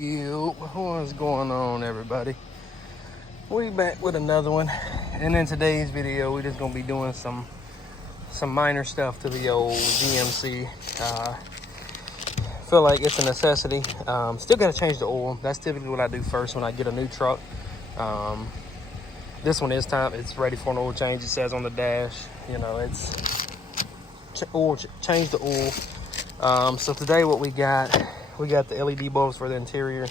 Yo, what's going on, everybody? We back with another one, and in today's video we're just gonna be doing some minor stuff to the old GMC. Feel like it's a necessity. Still gotta change the oil. That's typically what I do first when I get a new truck. This one is time, it's ready for an oil change. It says on the dash, you know, it's change the oil. So today what we got the LED bulbs for the interior.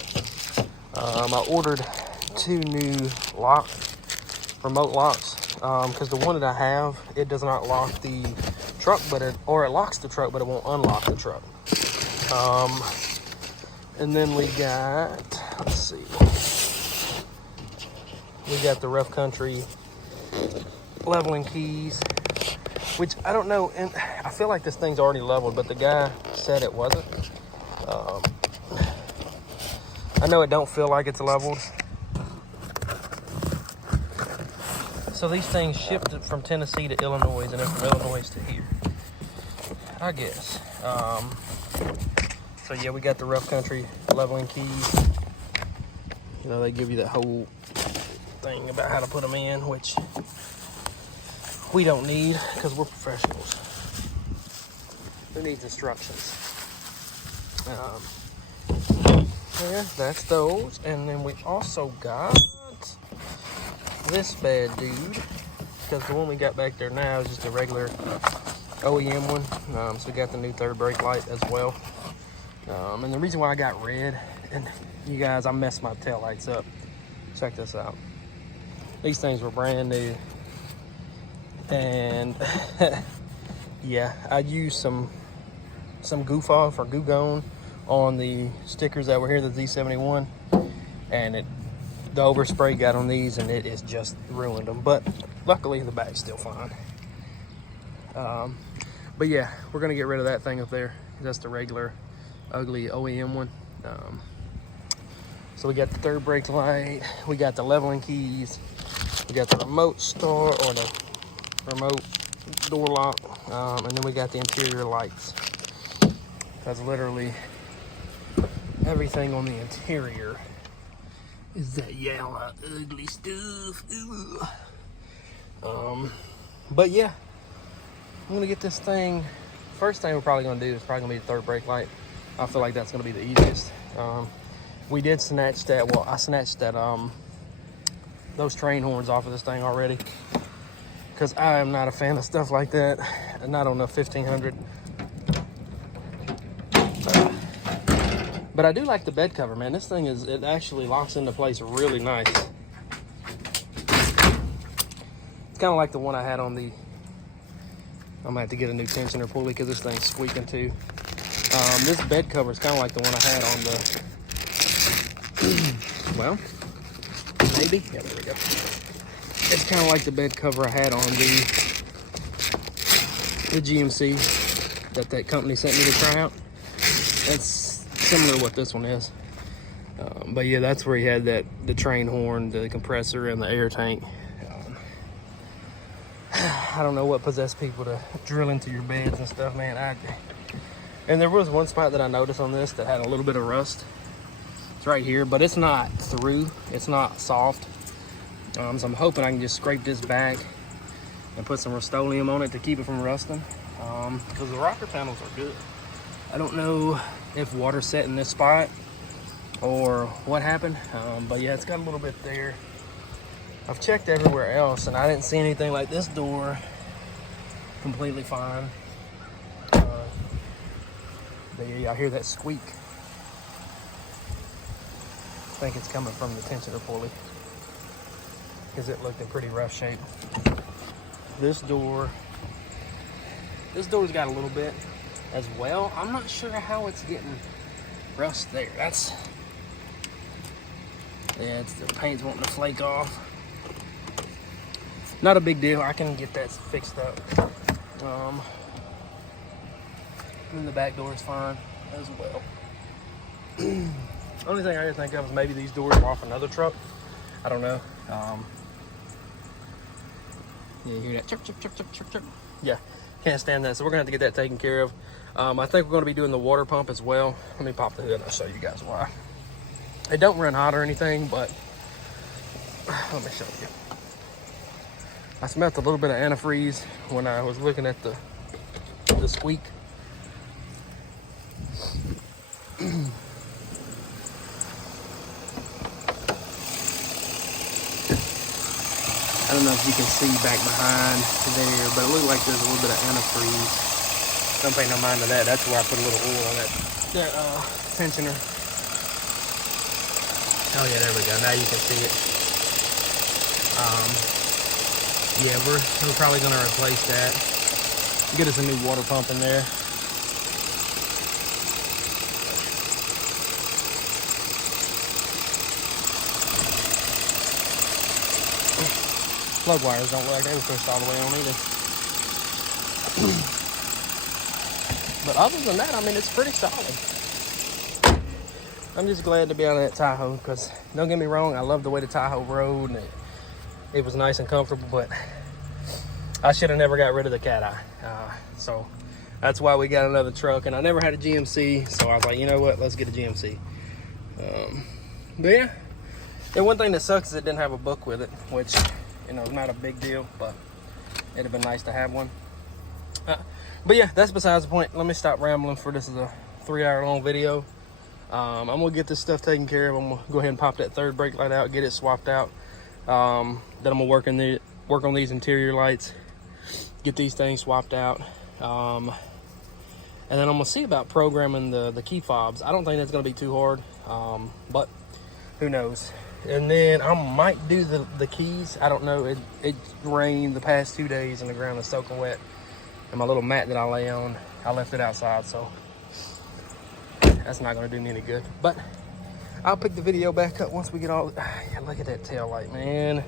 I ordered 2 new remote locks, because the one that I have, it does not lock the truck, it locks the truck, but it won't unlock the truck. And then we got, let's see, we got the Rough Country leveling keys, which I don't know, and I feel like this thing's already leveled, but the guy said it wasn't. I know it don't feel like it's leveled. So these things shipped from Tennessee to Illinois, and then from Illinois to here, I guess. So yeah, we got the Rough Country leveling keys. You know, they give you that whole thing about how to put them in, which we don't need because we're professionals. Who needs instructions? Yeah, that's those. And then we also got this bad dude, because the one we got back there now is just a regular OEM one. So we got the new third brake light as well. And the reason why I got red, and you guys, I messed my tail lights up. Check this out. These things were brand new. And yeah, I used some goof off or goo gone on the stickers that were here, the Z71, and the overspray got on these and it has just ruined them, but luckily the back's still fine. But yeah, we're gonna get rid of that thing up there. That's the regular ugly OEM one. So we got the third brake light, we got the leveling keys, we got the remote start or the remote door lock, and then we got the interior lights. That's literally everything on the interior is that yellow ugly stuff. But yeah, I'm gonna get this thing. First thing we're probably gonna do is probably gonna be the third brake light. I feel like that's gonna be the easiest. We did snatch that, well, I snatched that those train horns off of this thing already, because I am not a fan of stuff like that, and not on the 1500. But I do like the bed cover, man. This thing it actually locks into place really nice. It's kind of like the one I had on the, I'm gonna have to get a new tensioner pulley because this thing's squeaking too. This bed cover is kind of like the one I had on the, well, maybe, yeah, there we go. It's kind of like the bed cover I had on the GMC that company sent me to try out. That's similar to what this one is. But yeah, that's where he had the train horn, the compressor, and the air tank. I don't know what possessed people to drill into your beds and stuff, man. And there was one spot that I noticed on this that had a little bit of rust. It's right here, but it's not through. It's not soft. So I'm hoping I can just scrape this back and put some Rust-Oleum on it to keep it from rusting. Because the rocker panels are good. I don't know if water set in this spot or what happened, but yeah, it's got a little bit there. I've checked everywhere else and I didn't see anything. Like this door, completely fine. I hear that squeak. I think it's coming from the tensioner pulley because it looked in pretty rough shape. This door's got a little bit as well. I'm not sure how it's getting rust there. It's the paint's wanting to flake off. Not a big deal. I can get that fixed up. And the back door is fine as well. Only thing I can think of is maybe these doors are off another truck. I don't know. Yeah, you hear that chirp, chirp, chirp, chirp, chirp, chirp. Yeah, can't stand that. So we're gonna have to get that taken care of. I think we're gonna be doing the water pump as well. Let me pop the hood and I'll show you guys why. It don't run hot or anything, but let me show you. I smelled a little bit of antifreeze when I was looking at the squeak. I don't know if you can see back behind there, but it looked like there's a little bit of antifreeze. Don't pay no mind to that. That's where I put a little oil on that tensioner. Oh yeah, there we go. Now you can see it. Yeah, we're probably gonna replace that. Get us a new water pump in there. Plug wires don't look like they were pushed all the way on either. But other than that, I mean, it's pretty solid. I'm just glad to be on that Tahoe, because don't get me wrong, I love the way the Tahoe rode, and it was nice and comfortable, but I should have never got rid of the cat eye. So that's why we got another truck, and I never had a GMC, so I was like, you know what, let's get a GMC. But yeah, and one thing that sucks is it didn't have a book with it, which, you know, not a big deal, but it'd have been nice to have one. But yeah, that's besides the point. Let me stop rambling, for this is a 3-hour long video. I'm gonna get this stuff taken care of. I'm gonna go ahead and pop that third brake light out, get it swapped out. Then I'm gonna work on these interior lights, get these things swapped out. And then I'm gonna see about programming the key fobs. I don't think that's gonna be too hard, but who knows. And then I might do the keys. I don't know. It rained the past 2 days and the ground is soaking wet. And my little mat that I lay on, I left it outside, so that's not gonna do me any good. But I'll pick the video back up once we get all. Yeah, look at that tail light, man.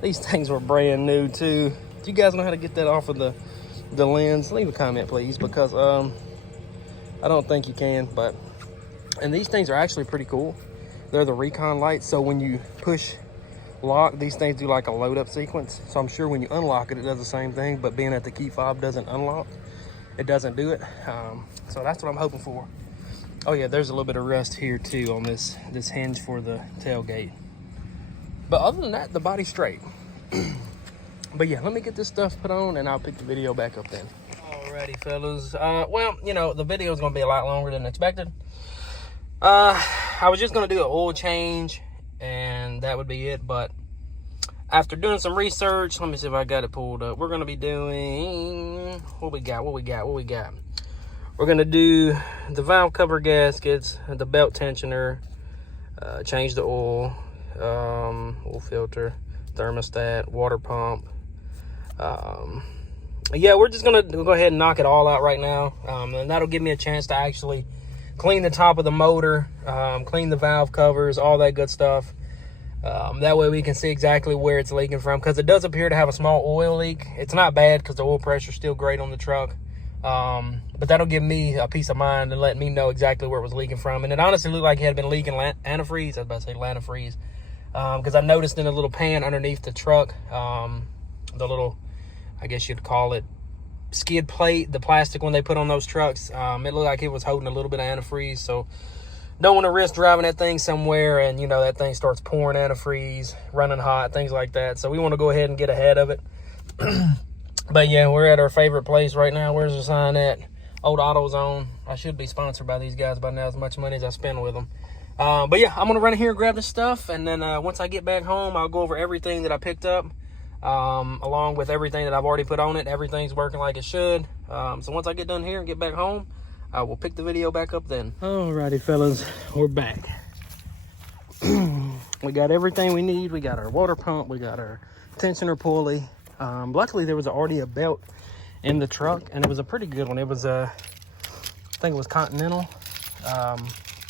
These things were brand new too. Do you guys know how to get that off of the lens? Leave a comment, please, because I don't think you can. But and these things are actually pretty cool. They're the recon lights, so when you push lock, these things do like a load up sequence. So I'm sure when you unlock it, it does the same thing, but being that the key fob doesn't unlock, it doesn't do it. So that's what I'm hoping for. Oh yeah, there's a little bit of rust here too on this hinge for the tailgate. But other than that, the body's straight. But yeah, let me get this stuff put on and I'll pick the video back up then. Alrighty, fellas. Well, you know, the video is gonna be a lot longer than expected. I was just gonna do an oil change and that would be it, but after doing some research, let me see if I got it pulled up. We're gonna be doing what we got. We're gonna do the valve cover gaskets, the belt tensioner, change the oil, oil filter, thermostat, water pump. Yeah, we're just gonna go ahead and knock it all out right now, and that'll give me a chance to actually clean the top of the motor, clean the valve covers, all that good stuff. That way we can see exactly where it's leaking from, because it does appear to have a small oil leak. It's not bad because the oil pressure is still great on the truck, but that'll give me a peace of mind and let me know exactly where it was leaking from. And it honestly looked like it had been leaking antifreeze. I was about to say antifreeze, because I noticed in a little pan underneath the truck, the little, I guess you'd call it, skid plate, the plastic one they put on those trucks, it looked like it was holding a little bit of antifreeze. So don't want to risk driving that thing somewhere and, you know, that thing starts pouring antifreeze, running hot, things like that. So we want to go ahead and get ahead of it. But yeah, we're at our favorite place right now. Where's the sign at? Old AutoZone. I should be sponsored by these guys by now, as much money as I spend with them. But yeah, I'm gonna run in here and grab this stuff, and then once I get back home, I'll go over everything that I picked up, along with everything that I've already put on it. Everything's working like it should. So once I get done here and get back home, I will pick the video back up then. Alrighty, fellas, we're back. We got everything we need. We got our water pump, we got our tensioner pulley. Luckily there was already a belt in the truck, and it was a pretty good one. It was I think it was Continental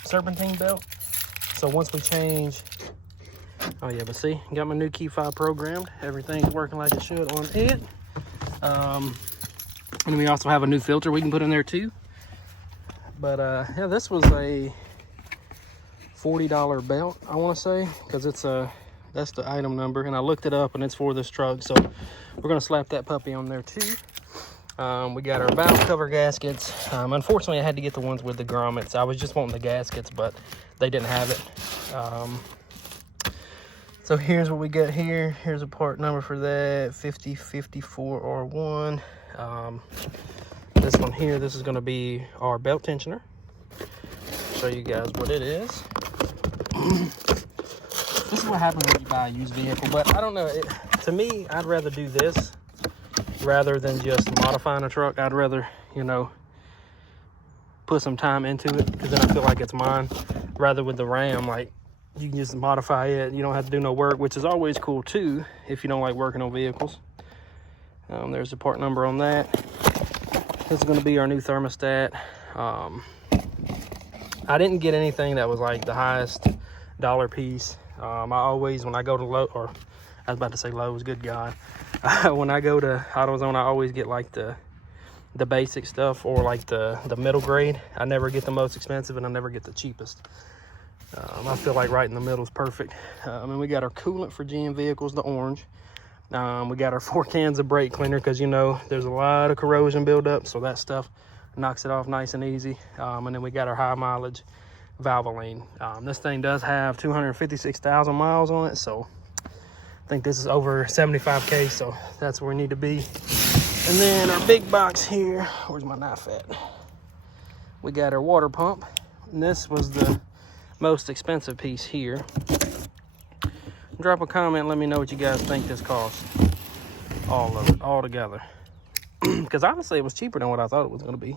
serpentine belt. So once we change, oh yeah, but see, got my new key fob programmed. Everything's working like it should on it. And we also have a new filter we can put in there too. But yeah, this was a $40 belt, I want to say, because it's that's the item number, and I looked it up and it's for this truck. So we're gonna slap that puppy on there too. We got our valve cover gaskets. Unfortunately, I had to get the ones with the grommets. I was just wanting the gaskets, but they didn't have it. So here's what we got here. Here's a part number for that, 5054R1. This one here, this is gonna be our belt tensioner. Show you guys what it is. This is what happens when you buy a used vehicle, but I don't know, to me, I'd rather do this rather than just modifying a truck. I'd rather, you know, put some time into it, because then I feel like it's mine. Rather with the Ram, like, you can just modify it. You don't have to do no work, which is always cool too if you don't like working on vehicles. There's the part number on that. This is going to be our new thermostat. I didn't get anything that was like the highest dollar piece. I always, when I go to Lowe's, or I was about to say Lowe's, good God. When I go to AutoZone, I always get like the basic stuff, or like the middle grade. I never get the most expensive, and I never get the cheapest. I feel like right in the middle is perfect. And we got our coolant for GM vehicles, the orange. We got our 4 cans of brake cleaner, because you know there's a lot of corrosion buildup, so that stuff knocks it off nice and easy. And then we got our high mileage Valvoline. This thing does have 256,000 miles on it, so I think this is over 75K, so that's where we need to be. And then our big box here, where's my knife at? We got our water pump, and this was the most expensive piece here. Drop a comment, let me know what you guys think this costs. All of it, all together. Because honestly, it was cheaper than what I thought it was going to be.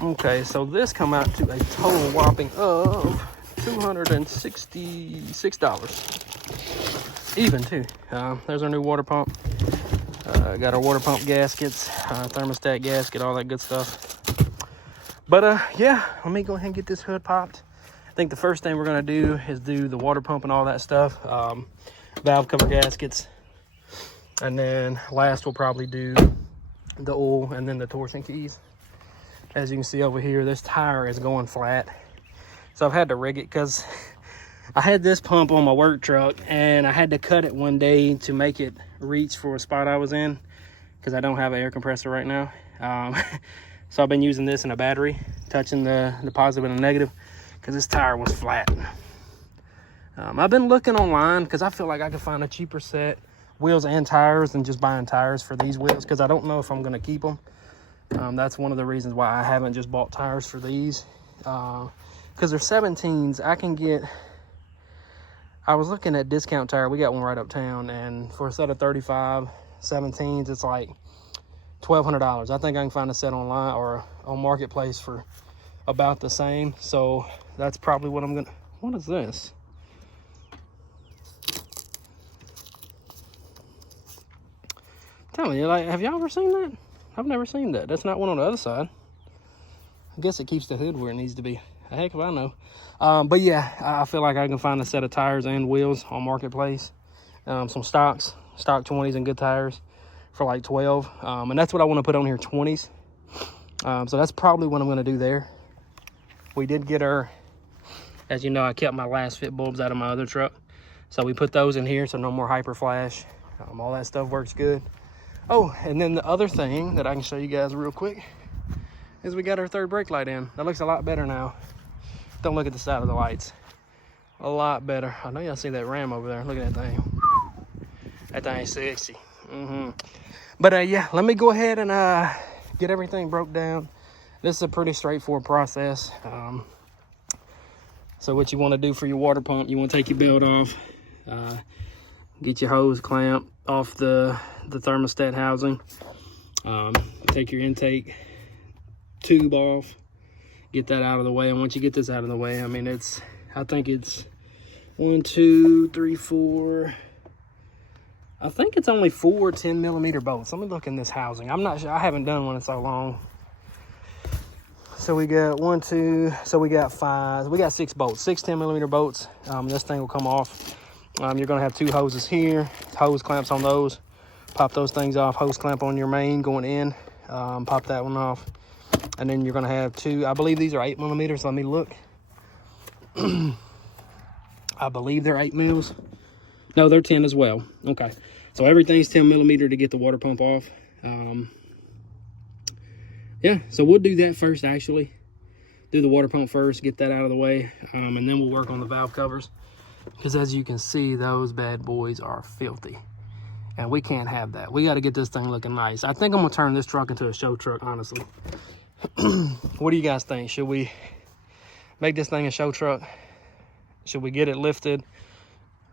Okay, so this come out to a total whopping of $266. Even too. There's our new water pump. Got our water pump gaskets, thermostat gasket, all that good stuff. But yeah, let me go ahead and get this hood popped. I think the first thing we're gonna do is do the water pump and all that stuff, valve cover gaskets, and then last we'll probably do the oil and then the torsion keys. As you can see over here, this tire is going flat, so I've had to rig it, because I had this pump on my work truck and I had to cut it one day to make it reach for a spot I was in, because I don't have an air compressor right now. So I've been using this in a battery, touching the positive and the negative, because this tire was flat. I've been looking online, because I feel like I could find a cheaper set, wheels and tires, than just buying tires for these wheels, because I don't know if I'm going to keep them. That's one of the reasons why I haven't just bought tires for these, because they're 17s. I can get, I was looking at Discount Tire, we got one right uptown, and for a set of 35 17s, it's like $1,200. I think I can find a set online or on Marketplace for about the same, so that's probably what I'm gonna. What is this? I'm telling you, like, have y'all ever seen that? I've never seen that. That's not one on the other side. I guess it keeps the hood where it needs to be. Heck if I know. But yeah, I feel like I can find a set of tires and wheels on Marketplace. Some stock 20s and good tires for like 12. And that's what I want to put on here, 20s. So that's probably what I'm going to do there. We did get our, as you know, I kept my last fit bulbs out of my other truck, so we put those in here, so no more hyper flash. All that stuff works good. Oh, and then the other thing that I can show you guys real quick is we got our third brake light in. That looks a lot better now. Don't look at the side of the lights. A lot better. I know y'all see that Ram over there. Look at that thing. That thing's sexy. But yeah, let me go ahead and get everything broke down. This is a pretty straightforward process. So what you want to do for your water pump, you want to take your belt off, get your hose clamp off the thermostat housing, take your intake tube off, get that out of the way. And once you get this out of the way, I mean, I think it's 1, 2, 3, 4. I think it's only 4 10mm bolts. Let me look in this housing. I'm not sure. I haven't done one in so long. So we got 1, 2, so we got 5. We got 6 bolts, 6 10mm bolts. This thing will come off. You're gonna have 2 hoses here, hose clamps on those. Pop those things off, hose clamp on your main going in. Pop that one off. And then you're gonna have 2, I believe these are 8mm. Let me look. I believe they're 8 mils. No, they're 10 as well. Okay, so everything's 10mm to get the water pump off. Yeah, so we'll do that first, actually. do the water pump first, get that out of the way, and then we'll work on the valve covers. Because as you can see, those bad boys are filthy. And we can't have that. We got to get this thing looking nice. I think I'm going to turn this truck into a show truck, honestly. What do you guys think? Should we make this thing a show truck? Should we get it lifted?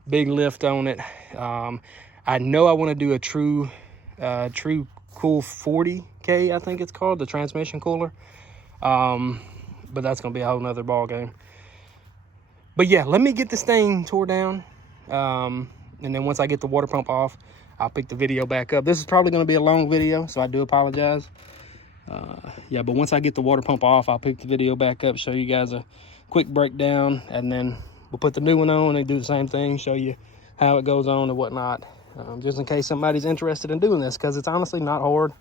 Big lift on it. I know I want to do a true cool 40K, I think it's called, the transmission cooler. But that's going to be a whole nother ball game. But yeah, let me get this thing tore down. And then once I get the water pump off, I'll pick the video back up. This is probably going to be a long video, so I do apologize. Yeah, but once I get the water pump off, I'll pick the video back up, show you guys a quick breakdown, and then we'll put the new one on and do the same thing, show you how it goes on and whatnot, just in case somebody's interested in doing this, because it's honestly not hard.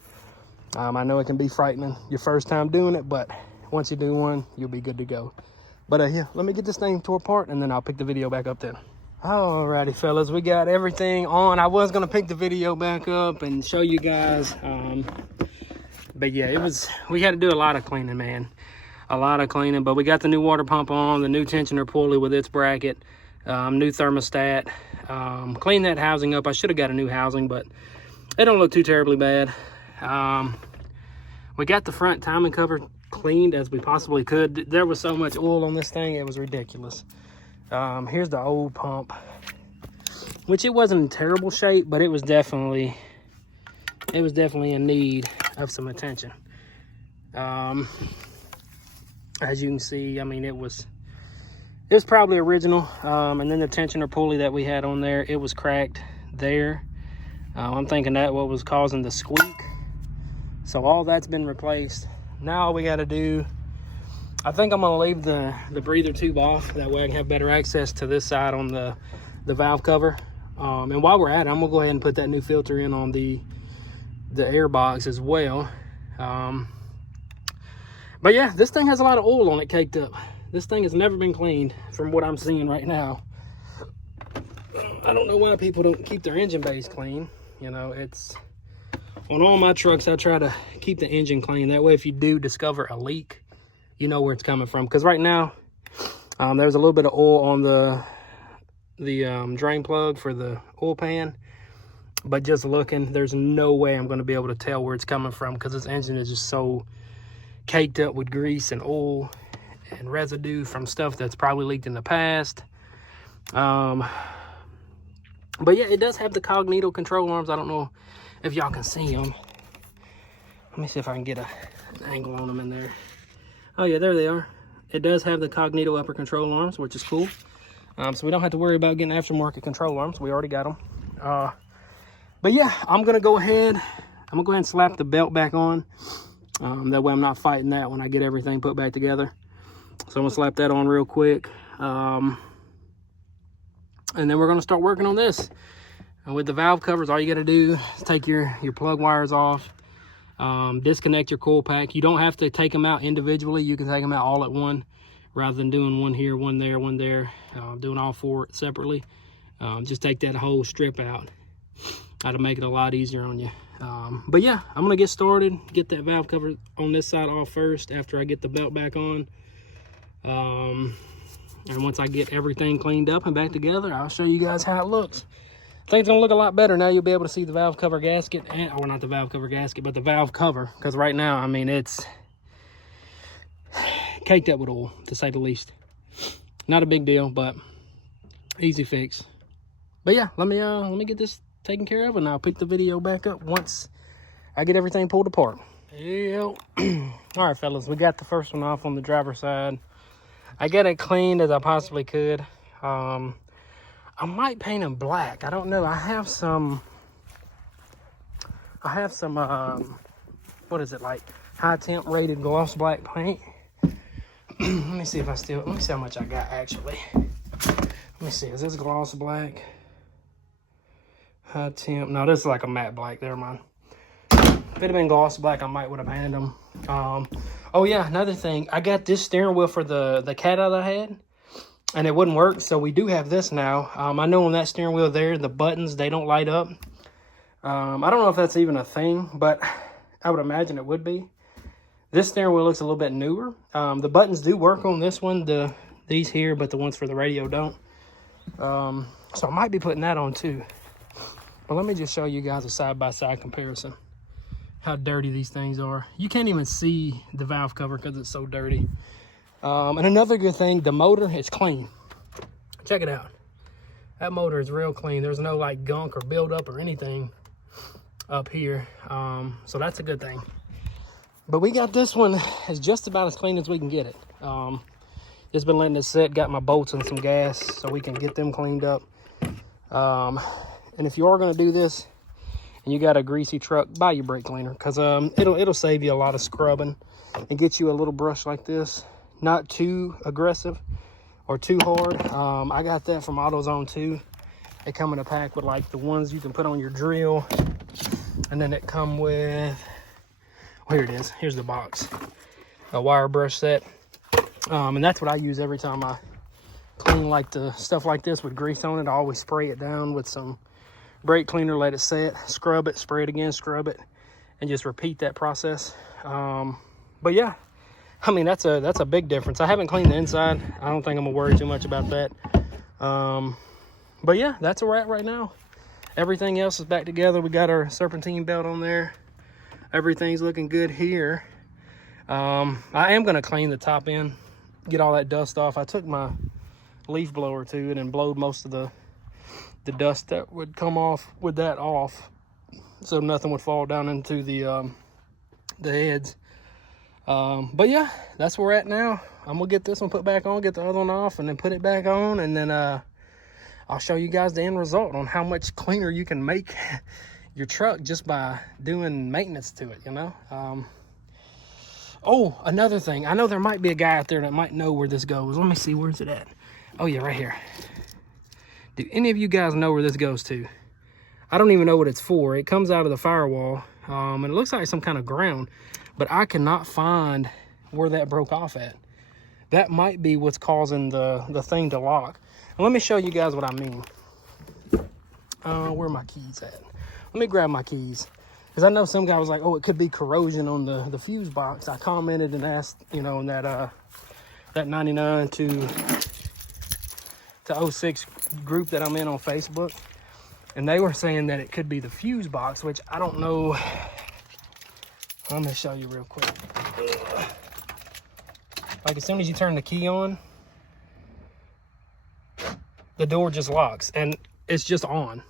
I know it can be frightening your first time doing it, but once you do one, you'll be good to go. But yeah, let me get this thing tore apart, and then I'll pick the video back up then. Alrighty, fellas, we got everything on. I was gonna pick the video back up and show you guys, but yeah, we had to do a lot of cleaning, man. A lot of cleaning, but we got the new water pump on, the new tensioner pulley with its bracket, new thermostat, clean that housing up. I should have got a new housing, but it don't look too terribly bad. We got the front timing cover cleaned as we possibly could. There was so much oil on this thing, it was ridiculous. Here's the old pump, which it wasn't in terrible shape, but it was definitely in need of some attention. As you can see, I mean, it was probably original. And then the tensioner pulley that we had on there, it was cracked there. I'm thinking that what was causing the squeak. So all that's been replaced. Now all we got to do, I think I'm gonna leave the breather tube off. That way I can have better access to this side on the valve cover. And while we're at it, I'm gonna go ahead and put that new filter in on the air box as well. But yeah, this thing has a lot of oil on it caked up. This thing has never been cleaned from what I'm seeing right now. I don't know why people don't keep their engine bays clean. You know, it's on all my trucks, I try to keep the engine clean. That way, if you do discover a leak, you know where it's coming from. Because right now, there's a little bit of oil on the drain plug for the oil pan. But just looking, there's no way I'm going to be able to tell where it's coming from, because this engine is just so caked up with grease and oil and residue from stuff that's probably leaked in the past. But yeah, it does have the cognito control arms. I don't know if y'all can see them. Let me see if I can get an angle on them in there. Oh yeah, there they are. It does have the cognito upper control arms, which is cool. So we don't have to worry about getting aftermarket control arms. We already got them. But yeah, I'm gonna go ahead and slap the belt back on. That way I'm not fighting that when I get everything put back together. So I'm gonna slap that on real quick. And then we're gonna start working on this. And with the valve covers, all you gotta do is take your plug wires off, disconnect your coil pack. You don't have to take them out individually. You can take them out all at one, rather than doing one here, one there, one there, doing all four separately. Just take that whole strip out. That'll make it a lot easier on you. But yeah, I'm gonna get started, get that valve cover on this side off first after I get the belt back on. And once I get everything cleaned up and back together, I'll show you guys how it looks. I think it's gonna look a lot better now. You'll be able to see the valve cover gasket, or not the valve cover gasket, but the valve cover. Because right now, I mean, it's caked up with oil, to say the least. Not a big deal, but easy fix. But yeah, let me get this taken care of, and I'll pick the video back up once I get everything pulled apart. Yep. All right, fellas, we got the first one off on the driver's side. I got it cleaned as I possibly could. I might paint them black. I don't know. I have some what is it, like high temp rated gloss black paint. Let me see how much I got actually. Let me see, is this gloss black? High temp, no, this is like a matte black, never mind. If it had been gloss black, I might would have painted them. Oh yeah, another thing, I got this steering wheel for the cat that I had, and it wouldn't work, so we do have this now. I know on that steering wheel there, the buttons, they don't light up. I don't know if that's even a thing, but I would imagine it would be. This steering wheel looks a little bit newer. The buttons do work on this one, these here, but the ones for the radio don't. So I might be putting that on too. But let me just show you guys a side-by-side comparison. How dirty these things are. You can't even see the valve cover because it's so dirty. And another good thing, the motor is clean. Check it out. That motor is real clean. There's no like gunk or buildup or anything up here. So that's a good thing. But we got this one, it's just about as clean as we can get it. Just been letting it sit, got my bolts and some gas so we can get them cleaned up. And if you are gonna do this and you got a greasy truck, buy your brake cleaner, because it'll save you a lot of scrubbing and get you a little brush like this. Not too aggressive or too hard. I got that from AutoZone too. They come in a pack with like the ones you can put on your drill, and then it come with, well, here it is, here's the box, a wire brush set. And that's what I use every time I clean like the stuff like this with grease on it. I always spray it down with some brake cleaner, let it set, scrub it, spray it again, scrub it, and just repeat that process. But yeah, I mean, that's a big difference. I haven't cleaned the inside. I don't think I'm gonna worry too much about that. But yeah, that's where we're at right now. Everything else is back together. We got our serpentine belt on there. Everything's looking good here. I am gonna clean the top end, get all that dust off. I took my leaf blower to it and blowed most of the dust that would come off with that off, so nothing would fall down into the heads. But yeah, that's where we're at now. I'm gonna get this one put back on, get the other one off, and then put it back on, and then I'll show you guys the end result on how much cleaner you can make your truck just by doing maintenance to it, you know. Oh, another thing, I know there might be a guy out there that might know where this goes. Let me see, where's it at? Oh yeah, right here. Do any of you guys know where this goes to? I don't even know what it's for. It comes out of the firewall, and it looks like some kind of ground, but I cannot find where that broke off at. That might be what's causing the thing to lock. And let me show you guys what I mean. Where are my keys at? Let me grab my keys. Because I know some guy was like, oh, it could be corrosion on the fuse box. I commented and asked, you know, in that 99 to 06 group that I'm in on Facebook. And they were saying that it could be the fuse box, which I don't know. Let me show you real quick. Like as soon as you turn the key on, the door just locks and it's just on.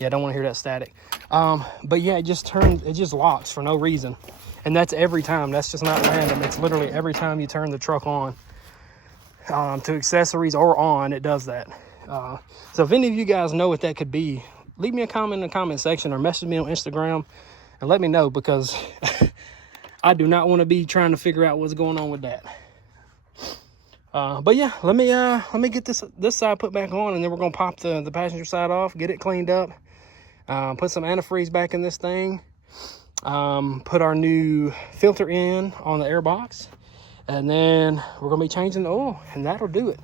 Yeah, I don't want to hear that static. But yeah, it just locks for no reason. And that's every time. That's just not random. It's literally every time you turn the truck on. To accessories or on, it does that. So if any of you guys know what that could be, leave me a comment in the comment section or message me on Instagram and let me know, because I do not want to be trying to figure out what's going on with that. But yeah, let me get this side put back on, and then we're gonna pop the passenger side off, get it cleaned up, put some antifreeze back in this thing, put our new filter in on the air box, and then we're gonna be changing the oil, and that'll do it.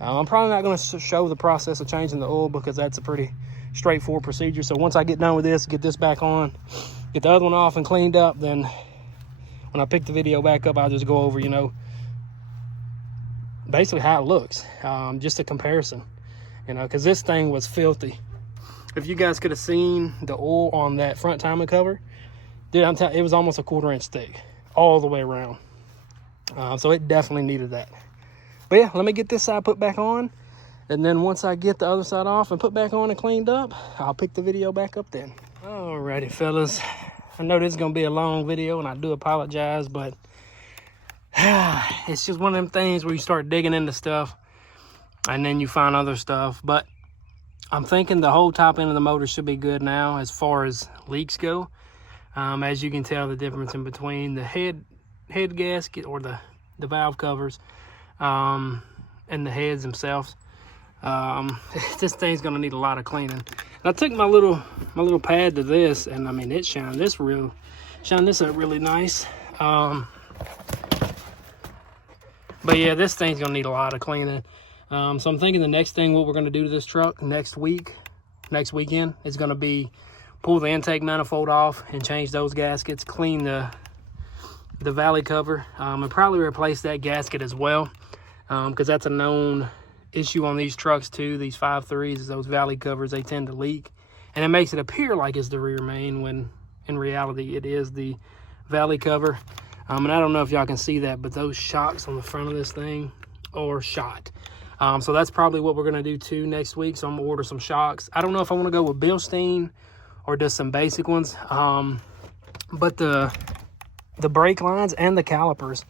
I'm probably not gonna show the process of changing the oil because that's a pretty straightforward procedure. So once I get done with this, get this back on, get the other one off and cleaned up, then when I pick the video back up, I'll just go over, you know, basically how it looks, just a comparison, you know, because this thing was filthy. If you guys could have seen the oil on that front timing cover, dude, I'm telling you, it was almost a 1/4 inch thick all the way around. So it definitely needed that. But yeah, let me get this side put back on, and then once I get the other side off and put back on and cleaned up, I'll pick the video back up then. Alrighty, fellas, I know this is gonna be a long video, and I do apologize, but it's just one of them things where you start digging into stuff and then you find other stuff. But I'm thinking the whole top end of the motor should be good now as far as leaks go. As you can tell, the difference in between the head gasket or the valve covers and the heads themselves. This thing's gonna need a lot of cleaning. And I took my little pad to this, and I mean, it shined this up really nice. But yeah, this thing's gonna need a lot of cleaning. So I'm thinking the next thing what we're gonna do to this truck next weekend is gonna be pull the intake manifold off and change those gaskets, clean the valley cover, and probably replace that gasket as well, because that's a known issue on these trucks too. These 5.3s, is those valley covers, they tend to leak, and it makes it appear like it's the rear main when in reality it is the valley cover. And I don't know if y'all can see that, but those shocks on the front of this thing are shot. So that's probably what we're gonna do too next week. So I'm gonna order some shocks. I don't know if I want to go with Bilstein or just some basic ones. But the brake lines and the calipers,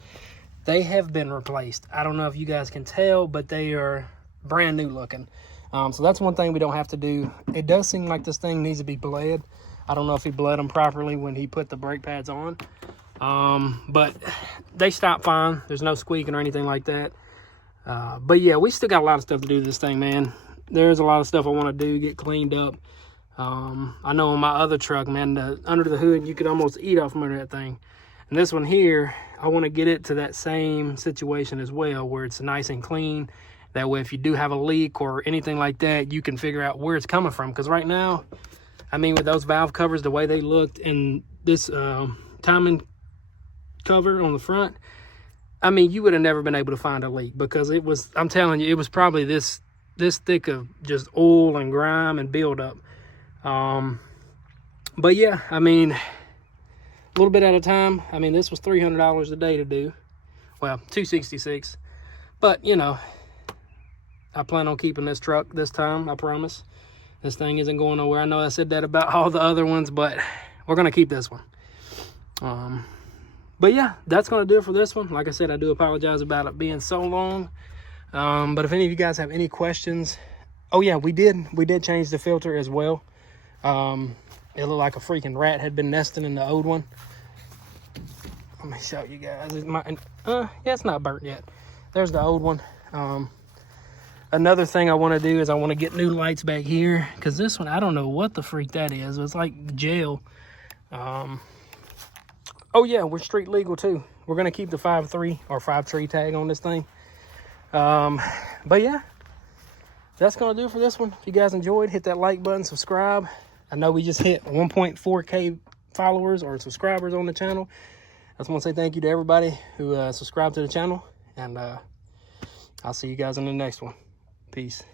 they have been replaced. I don't know if you guys can tell, but they are brand new looking. So that's one thing we don't have to do. It does seem like this thing needs to be bled. I don't know if he bled them properly when he put the brake pads on. But they stop fine. There's no squeaking or anything like that. But yeah, we still got a lot of stuff to do to this thing, man. There's a lot of stuff I want to do, get cleaned up. I know on my other truck, man, under the hood, you could almost eat off from under that thing. And this one here, I want to get it to that same situation as well, where it's nice and clean. That way, if you do have a leak or anything like that, you can figure out where it's coming from. Because right now, I mean, with those valve covers, the way they looked, and this timing cover on the front, I mean, you would have never been able to find a leak, because it was, I'm telling you, it was probably this thick of just oil and grime and buildup. But yeah, I mean, a little bit at a time. I mean, this was $300 a day to do. Well, $266. But, you know, I plan on keeping this truck this time, I promise. This thing isn't going nowhere. I know I said that about all the other ones, but we're going to keep this one. But yeah, that's going to do it for this one. Like I said, I do apologize about it being so long. But if any of you guys have any questions, oh yeah, we did change the filter as well. It looked like a freaking rat had been nesting in the old one. Let me show you guys. Yeah, it's not burnt yet. There's the old one. Another thing I want to do is I want to get new lights back here, because this one, I don't know what the freak that is. It's like gel. Oh yeah, we're street legal too. We're gonna keep the 5.3 or 5.3 tag on this thing. But yeah, that's gonna do it for this one. If you guys enjoyed, hit that like button, subscribe. I know we just hit 1.4K followers or subscribers on the channel. I just want to say thank you to everybody who subscribed to the channel, and I'll see you guys in the next one. Peace.